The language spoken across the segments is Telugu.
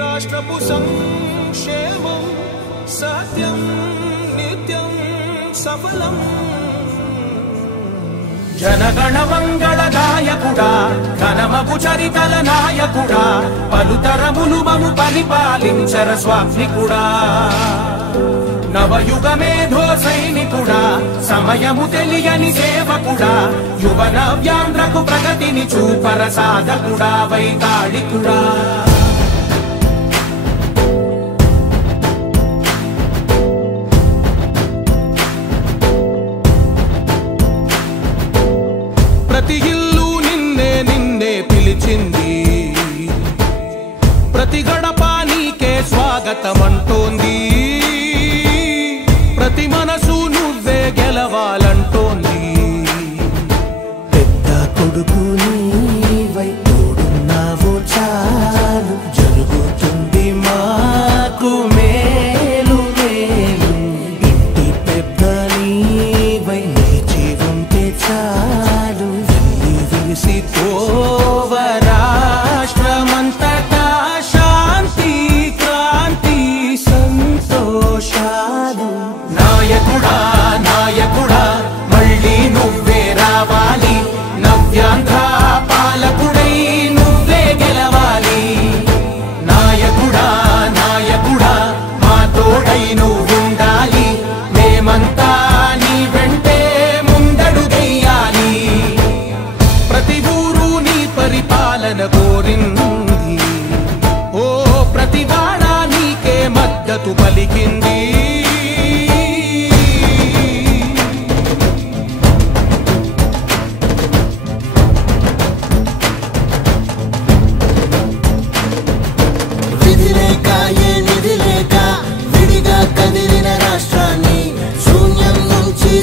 राष्ट्रपु संक्षेमं सत्यं नित्यं सफलम् जनगण मंगल गायकुड़ा घनमगु चरितल नायकुड़ा पलुतरमुलु मము परिपालिंचर स्वामिकुड़ा नवयुग मेधो सैनिकुड़ा समयमु తెలియని సేవకుడా యువన వ్యాంధ్రకు ప్రగతిని చూపర సాధకుడా వైతాళికుడా ప్రతి ఇల్లు నిన్నే నిన్నే పిలిచింది ప్రతి గడప నీకే స్వాగతం అంటోంది ప్రతి మనసు నువ్వే గెలవాలంటోంది పెద్ద కొడుకు నీవై తోడున్నావు చాలు జరుగుతుంది మాకు మేలు మేలు ఇంటి పెద్ద నీవై నిలిచి ఉంటే చాలు వెలిసి పోవ రాష్ట్రమంతటా శాంతి క్రాంతి సంతోషాలు నాయకుడా నాయకుడా మళ్ళీ నువ్వే రావాలి నవ్యాంధ్ర పాలకుడై నువ్వే గెలవాలి నాయకుడా నాయకుడా మా తోడై నువ్వుండాలి మేమంతా నీ వెంటే ముందడుగెయ్యాలి ప్రతి ఊరు నీ పరిపాలన కోరింది ఓ ప్రతి వాడ నీకే మద్దతు పలికింది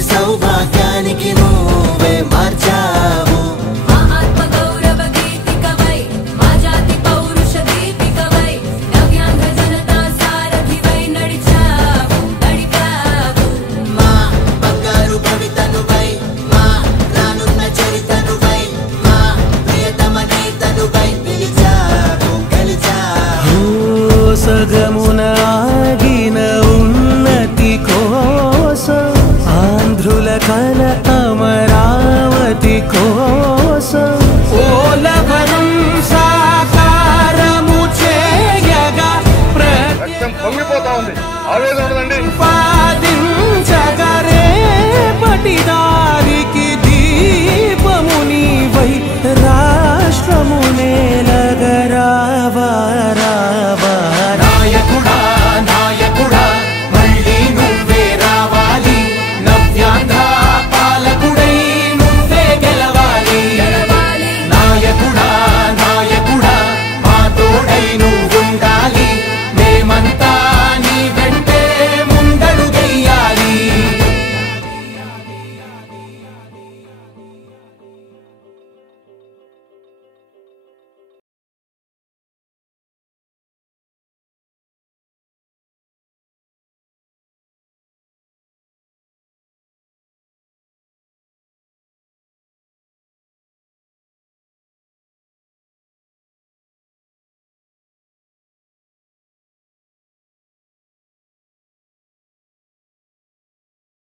సౌభాగ్యానికి నువ్వే మార్చావు మా ఆత్మ గౌరవ గీతికవై మా జాతి పౌరుష దీపికవై నవ్యాంధ్ర జనతా సారథివై నడిచావు నడిపావు మా బంగారు భవితనువై మా రానున్న చరితనువై మా ప్రియతమ నేతనువై పిలిచావు గెలిచావు సగమున ఆగిన ఉన్నతి కోసం ఆంధ్రుల కల